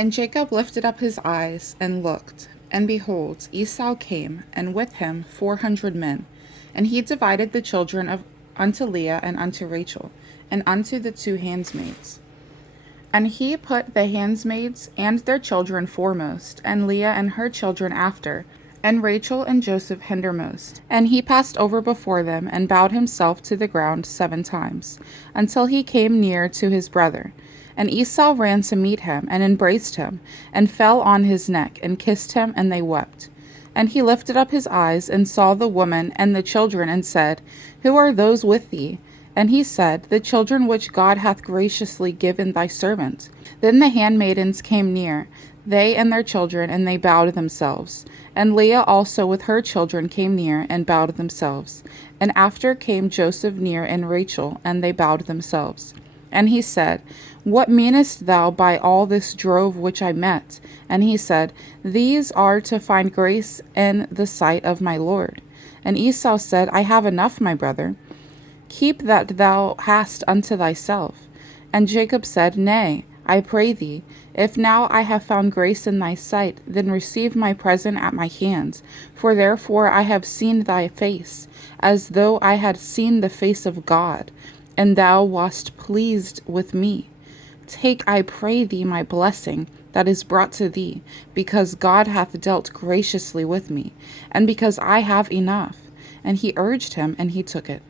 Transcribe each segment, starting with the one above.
And Jacob lifted up his eyes and looked, and behold, Esau came, and with him 400 men. And he divided the children unto Leah and unto Rachel, and unto the two handmaids. And he put the handmaids and their children foremost, and Leah and her children after, and Rachel and Joseph hindermost. And he passed over before them, and bowed himself to the ground 7 times, until he came near to his brother. And Esau ran to meet him, and embraced him, and fell on his neck, and kissed him, and they wept. And he lifted up his eyes, and saw the woman and the children, and said, Who are those with thee? And he said, The children which God hath graciously given thy servant. Then the handmaidens came near, they and their children, and they bowed themselves. And Leah also with her children came near, and bowed themselves. And after came Joseph near, and Rachel, and they bowed themselves. And he said, What meanest thou by all this drove which I met? And he said, These are to find grace in the sight of my Lord. And Esau said, I have enough, my brother. Keep that thou hast unto thyself. And Jacob said, Nay, I pray thee, if now I have found grace in thy sight, then receive my present at my hands. For therefore I have seen thy face, as though I had seen the face of God, and thou wast pleased with me. Take, I pray thee, my blessing that is brought to thee, because God hath dealt graciously with me, and because I have enough. And he urged him, and he took it.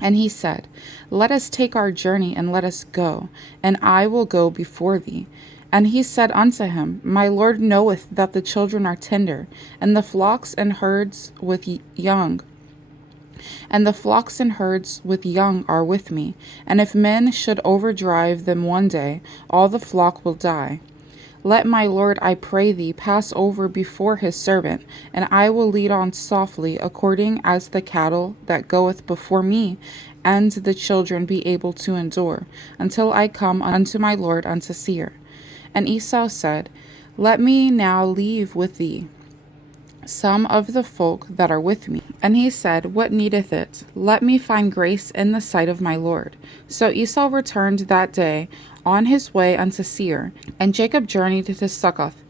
And he said, Let us take our journey, and let us go, and I will go before thee. And he said unto him, My Lord knoweth that the children are tender, and the flocks and herds with young. And the flocks and herds with young are with me. And if men should overdrive them one day, all the flock will die. Let my Lord, I pray thee, pass over before his servant, and I will lead on softly, according as the cattle that goeth before me, and the children be able to endure, until I come unto my Lord unto Seir. And Esau said, Let me now leave with thee some of the folk that are with me. And he said, What needeth it? Let me find grace in the sight of my Lord. So Esau returned that day on his way unto Seir, and Jacob journeyed to Succoth,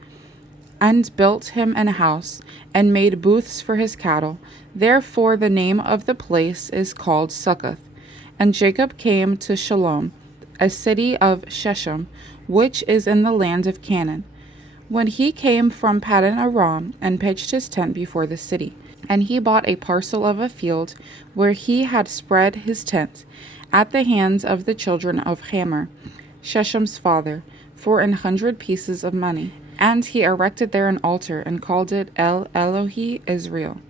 and built him an house, and made booths for his cattle. Therefore the name of the place is called Succoth. And Jacob came to Shalom, a city of Shechem, which is in the land of Canaan, when he came from Paddan Aram, and pitched his tent before the city. And he bought a parcel of a field where he had spread his tent, at the hands of the children of Hamor, Shechem's father, for 100 pieces of money. And he erected there an altar, and called it El Elohe Israel.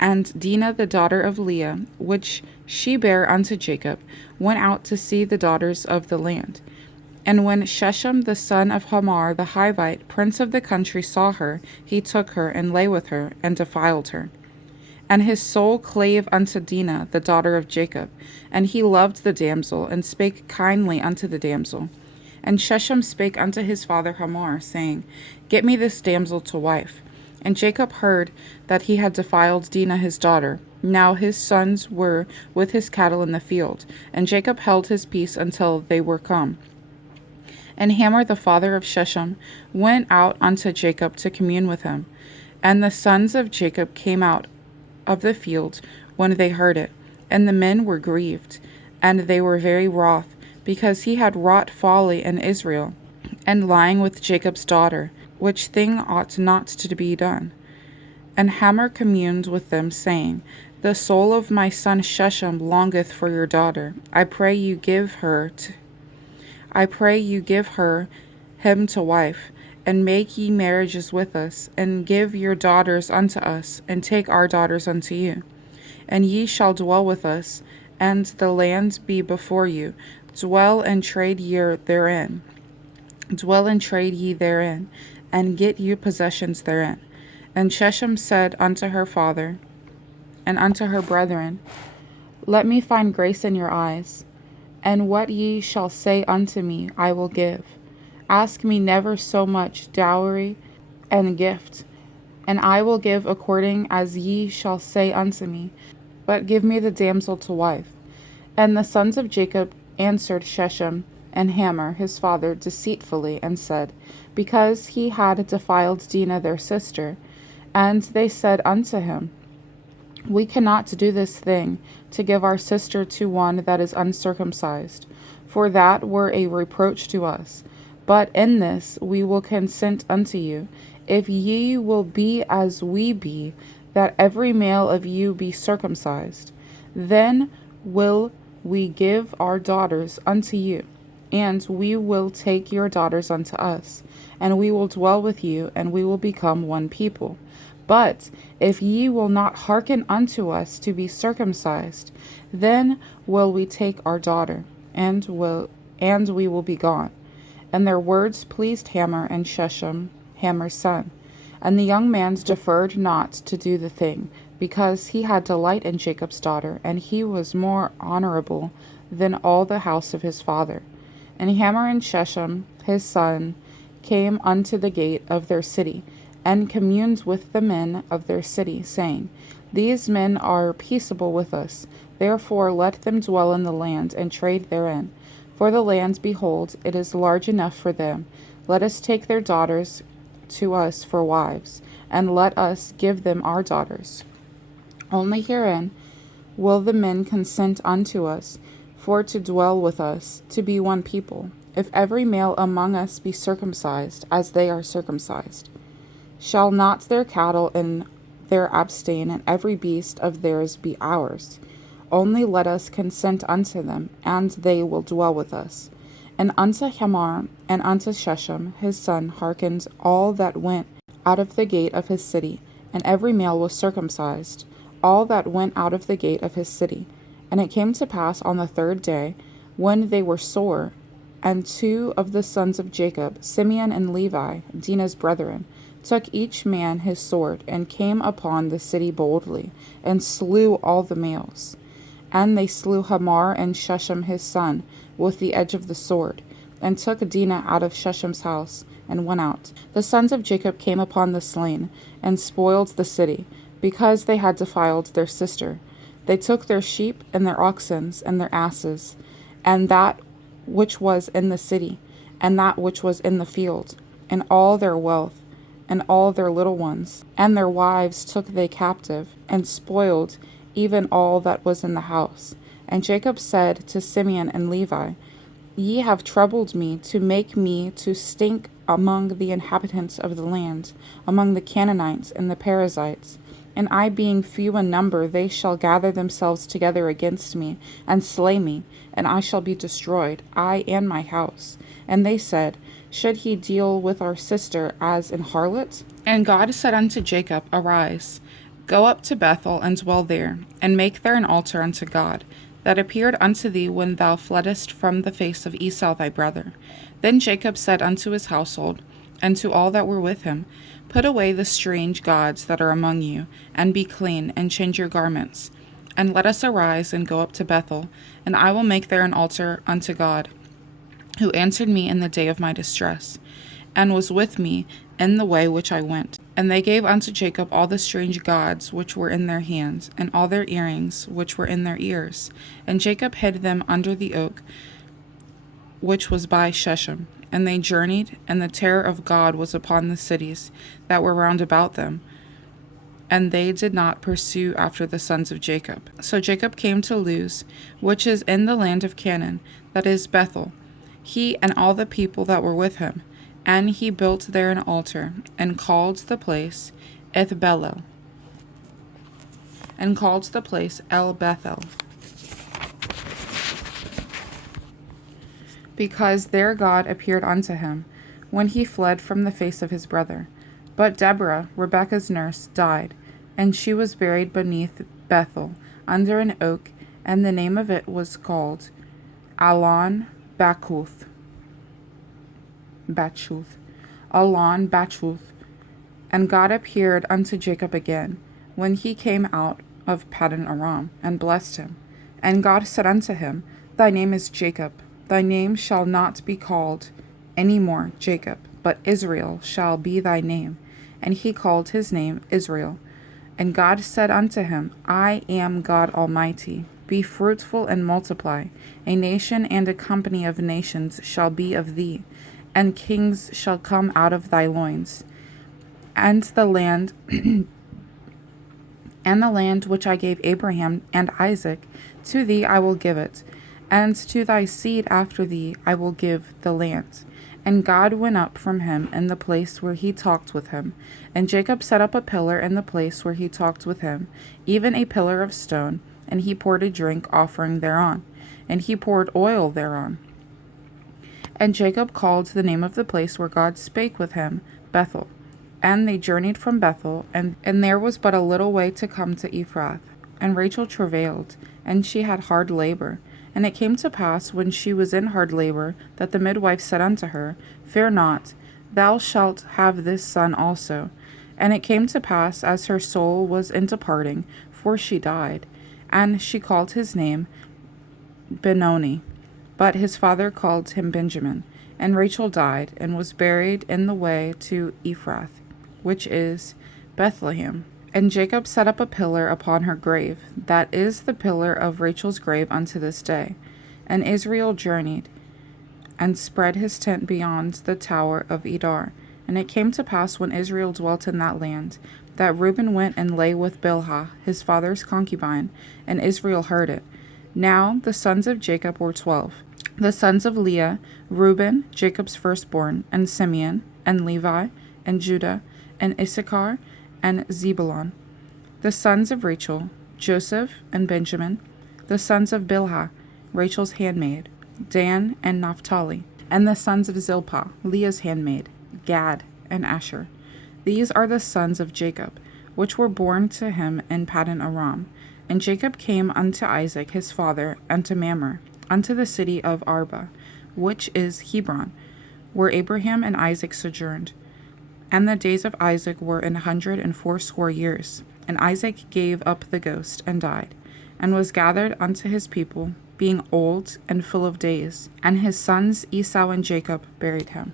And Dinah the daughter of Leah, which she bare unto Jacob, went out to see the daughters of the land. And when Shechem the son of Hamor the Hivite, prince of the country, saw her, he took her, and lay with her, and defiled her. And his soul clave unto Dinah the daughter of Jacob, and he loved the damsel, and spake kindly unto the damsel. And Shechem spake unto his father Hamor, saying, Get me this damsel to wife. And Jacob heard that he had defiled Dinah his daughter. Now his sons were with his cattle in the field, and Jacob held his peace until they were come. And Hamor the father of Shechem went out unto Jacob to commune with him. And the sons of Jacob came out of the field when they heard it. And the men were grieved, and they were very wroth, because he had wrought folly in Israel, and lying with Jacob's daughter, which thing ought not to be done. And Hamor communed with them, saying, The soul of my son Shechem longeth for your daughter. I pray you give him to wife, and make ye marriages with us, and give your daughters unto us, and take our daughters unto you. And ye shall dwell with us, and the land be before you. Dwell and trade ye therein. Dwell and trade ye therein, and get you possessions therein. And Shechem said unto her father, and unto her brethren, Let me find grace in your eyes, and what ye shall say unto me I will give. Ask me never so much dowry and gift, and I will give according as ye shall say unto me, but give me the damsel to wife. And the sons of Jacob answered Shechem and Hamor his father deceitfully, and said, because he had defiled Dinah their sister. And they said unto him, we cannot do this thing, to give our sister to one that is uncircumcised, for that were a reproach to us. But in this we will consent unto you, if ye will be as we be, that every male of you be circumcised. Then will we give our daughters unto you, and we will take your daughters unto us, and we will dwell with you, and we will become one people. But if ye will not hearken unto us to be circumcised, then will we take our daughter, and we will be gone. And their words pleased Hamor and Shechem, Hamor's son. And the young man deferred not to do the thing, because he had delight in Jacob's daughter, and he was more honorable than all the house of his father. And Hamor and Shechem his son came unto the gate of their city, and communed with the men of their city, saying, these men are peaceable with us, therefore let them dwell in the land, and trade therein. For the land, behold, it is large enough for them. Let us take their daughters to us for wives, and let us give them our daughters. Only herein will the men consent unto us, for to dwell with us, to be one people, if every male among us be circumcised, as they are circumcised. Shall not their cattle and their abstain, and every beast of theirs be ours? Only let us consent unto them, and they will dwell with us. And unto Hamor and unto Shechem his son hearkened all that went out of the gate of his city, and every male was circumcised, all that went out of the gate of his city. And it came to pass on the third day, when they were sore, and two of the sons of Jacob, Simeon and Levi, Dinah's brethren, took each man his sword, and came upon the city boldly, and slew all the males. And they slew Hamor and Shechem his son with the edge of the sword, and took Dinah out of Shechem's house, and went out. The sons of Jacob came upon the slain, and spoiled the city, because they had defiled their sister. They took their sheep, and their oxen, and their asses, and that which was in the city, and that which was in the field, and all their wealth, and all their little ones, and their wives took they captive, and spoiled even all that was in the house. And Jacob said to Simeon and Levi, ye have troubled me to make me to stink among the inhabitants of the land, among the Canaanites and the Perizzites. And I being few in number, they shall gather themselves together against me, and slay me, and I shall be destroyed, I and my house. And they said, should he deal with our sister as an harlot? And God said unto Jacob, arise, go up to Bethel, and dwell there, and make there an altar unto God, that appeared unto thee when thou fleddest from the face of Esau thy brother. Then Jacob said unto his household, and to all that were with him, put away the strange gods that are among you, and be clean, and change your garments. And let us arise, and go up to Bethel, and I will make there an altar unto God, who answered me in the day of my distress, and was with me in the way which I went. And they gave unto Jacob all the strange gods which were in their hands, and all their earrings which were in their ears. And Jacob hid them under the oak which was by Shechem. And they journeyed, and the terror of God was upon the cities that were round about them, and they did not pursue after the sons of Jacob. So Jacob came to Luz, which is in the land of Canaan, that is Bethel, he and all the people that were with him. And he built there an altar, and called the place Eth-belel, and called the place El Bethel, because there God appeared unto him, when he fled from the face of his brother. But Deborah, Rebekah's nurse, died, and she was buried beneath Bethel, under an oak, and the name of it was called Allon Bachuth. Allon Bachuth. And God appeared unto Jacob again, when he came out of Paddan Aram, and blessed him. And God said unto him, thy name is Jacob. Thy name shall not be called any more Jacob, but Israel shall be thy name. And he called his name Israel. And God said unto him, I am God Almighty. Be fruitful and multiply. A nation and a company of nations shall be of thee, and kings shall come out of thy loins. And the land and the land which I gave Abraham and Isaac, to thee I will give it, and to thy seed after thee I will give the land. And God went up from him in the place where he talked with him. And Jacob set up a pillar in the place where he talked with him, even a pillar of stone, and he poured a drink offering thereon, and he poured oil thereon. And Jacob called the name of the place where God spake with him, Bethel. And they journeyed from Bethel, and there was but a little way to come to Ephrath. And Rachel travailed, and she had hard labor. And it came to pass, when she was in hard labor, that the midwife said unto her, Fear not, thou shalt have this son also. And it came to pass, as her soul was in departing, for she died, and she called his name Benoni, but his father called him Benjamin. And Rachel died, and was buried in the way to Ephrath, which is Bethlehem. And Jacob set up a pillar upon her grave, that is the pillar of Rachel's grave unto this day. And Israel journeyed, and spread his tent beyond the tower of Edar. And it came to pass, when Israel dwelt in that land, that Reuben went and lay with Bilhah, his father's concubine, and Israel heard it. Now the sons of Jacob were 12. The sons of Leah, Reuben, Jacob's firstborn, and Simeon, and Levi, and Judah, and Issachar, and Zebulun. The sons of Rachel, Joseph, and Benjamin. The sons of Bilhah, Rachel's handmaid, Dan, and Naphtali. And the sons of Zilpah, Leah's handmaid, Gad, and Asher. These are the sons of Jacob, which were born to him in Paddan Aram. And Jacob came unto Isaac his father, and to Mamre, unto the city of Arba, which is Hebron, where Abraham and Isaac sojourned. And the days of Isaac were 180 years. And Isaac gave up the ghost, and died, and was gathered unto his people, being old and full of days. And his sons Esau and Jacob buried him.